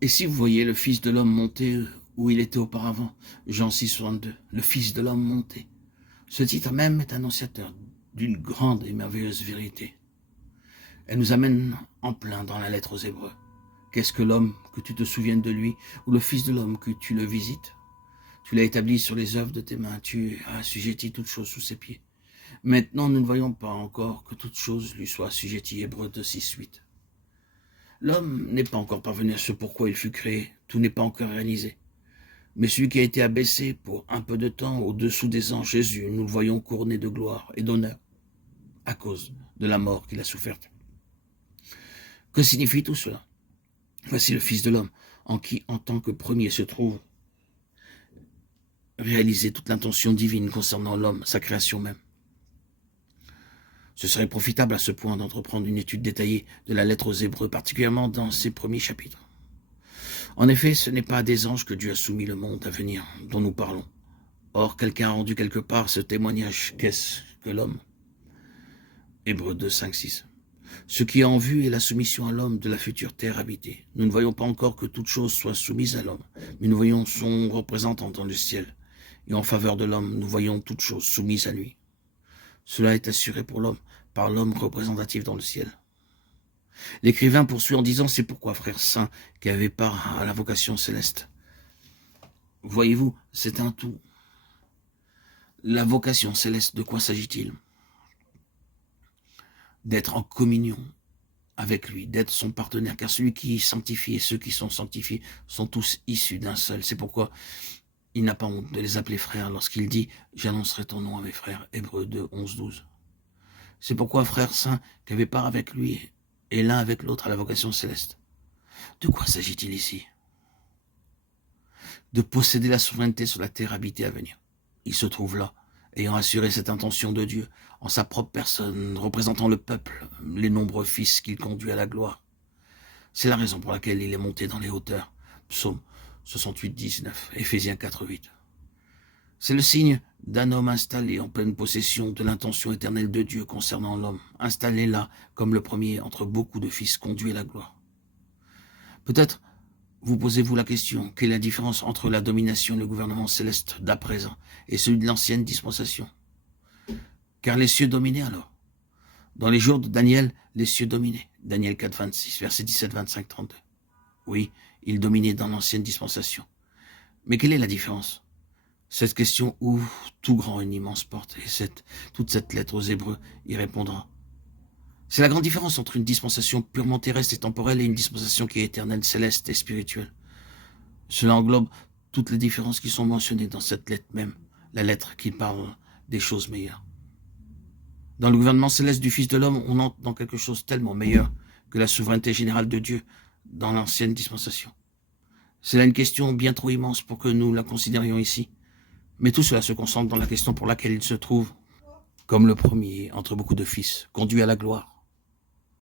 Et si vous voyez le Fils de l'homme monter où il était auparavant, Jean 6, 62, le Fils de l'homme monter. Ce titre même est annonciateur d'une grande et merveilleuse vérité. Elle nous amène en plein dans la lettre aux Hébreux. Qu'est-ce que l'homme, que tu te souviennes de lui, ou le Fils de l'homme, que tu le visites? Tu l'as établi sur les œuvres de tes mains, tu as assujetti toutes choses sous ses pieds. Maintenant, nous ne voyons pas encore que toute chose lui soit assujettie. Hébreux 2, 6, 8. L'homme n'est pas encore parvenu à ce pourquoi il fut créé, tout n'est pas encore réalisé. Mais celui qui a été abaissé pour un peu de temps au-dessous des anges, Jésus, nous le voyons couronné de gloire et d'honneur à cause de la mort qu'il a soufferte. Que signifie tout cela? Voici le Fils de l'homme, en qui, en tant que premier, se trouve réaliser toute l'intention divine concernant l'homme, sa création même. Ce serait profitable à ce point d'entreprendre une étude détaillée de la lettre aux Hébreux, particulièrement dans ses premiers chapitres. En effet, ce n'est pas à des anges que Dieu a soumis le monde à venir dont nous parlons. Or, quelqu'un a rendu quelque part ce témoignage. Qu'est-ce que l'homme? Hébreux 2, 5, 6. Ce qui est en vue est la soumission à l'homme de la future terre habitée. Nous ne voyons pas encore que toute chose soit soumise à l'homme, mais nous voyons son représentant dans le ciel. Et en faveur de l'homme, nous voyons toute chose soumise à lui. Cela est assuré pour l'homme, par l'homme représentatif dans le ciel. L'écrivain poursuit en disant, c'est pourquoi, frères saints, qui avaient part à la vocation céleste. Voyez-vous, c'est un tout. La vocation céleste, de quoi s'agit-il? D'être en communion avec lui, d'être son partenaire, car celui qui sanctifie et ceux qui sont sanctifiés sont tous issus d'un seul. C'est pourquoi il n'a pas honte de les appeler frères lorsqu'il dit « J'annoncerai ton nom à mes frères » Hébreux 2, 11, 12. C'est pourquoi, frères saints, qui avaient part avec lui et l'un avec l'autre à la vocation céleste. De quoi s'agit-il ici? De posséder la souveraineté sur la terre habitée à venir. Il se trouve là, ayant assuré cette intention de Dieu, en sa propre personne, représentant le peuple, les nombreux fils qu'il conduit à la gloire. C'est la raison pour laquelle il est monté dans les hauteurs. Psaume 68, 19, Éphésiens 4, 8. C'est le signe d'un homme installé en pleine possession de l'intention éternelle de Dieu concernant l'homme, installé là comme le premier entre beaucoup de fils conduits à la gloire. Peut-être vous posez-vous la question, quelle est la différence entre la domination et le gouvernement céleste d'à présent et celui de l'ancienne dispensation? Car les cieux dominaient alors. Dans les jours de Daniel, les cieux dominaient. Daniel 4, 26, versets 17, 25, 32. Oui, ils dominaient dans l'ancienne dispensation. Mais quelle est la différence? Cette question ouvre tout grand une immense porte, et toute cette lettre aux Hébreux y répondra. C'est la grande différence entre une dispensation purement terrestre et temporelle et une dispensation qui est éternelle, céleste et spirituelle. Cela englobe toutes les différences qui sont mentionnées dans cette lettre même, la lettre qui parle des choses meilleures. Dans le gouvernement céleste du Fils de l'homme, on entre dans quelque chose tellement meilleur que la souveraineté générale de Dieu dans l'ancienne dispensation. C'est là une question bien trop immense pour que nous la considérions ici. Mais tout cela se concentre dans la question pour laquelle il se trouve, comme le premier entre beaucoup de fils, conduit à la gloire.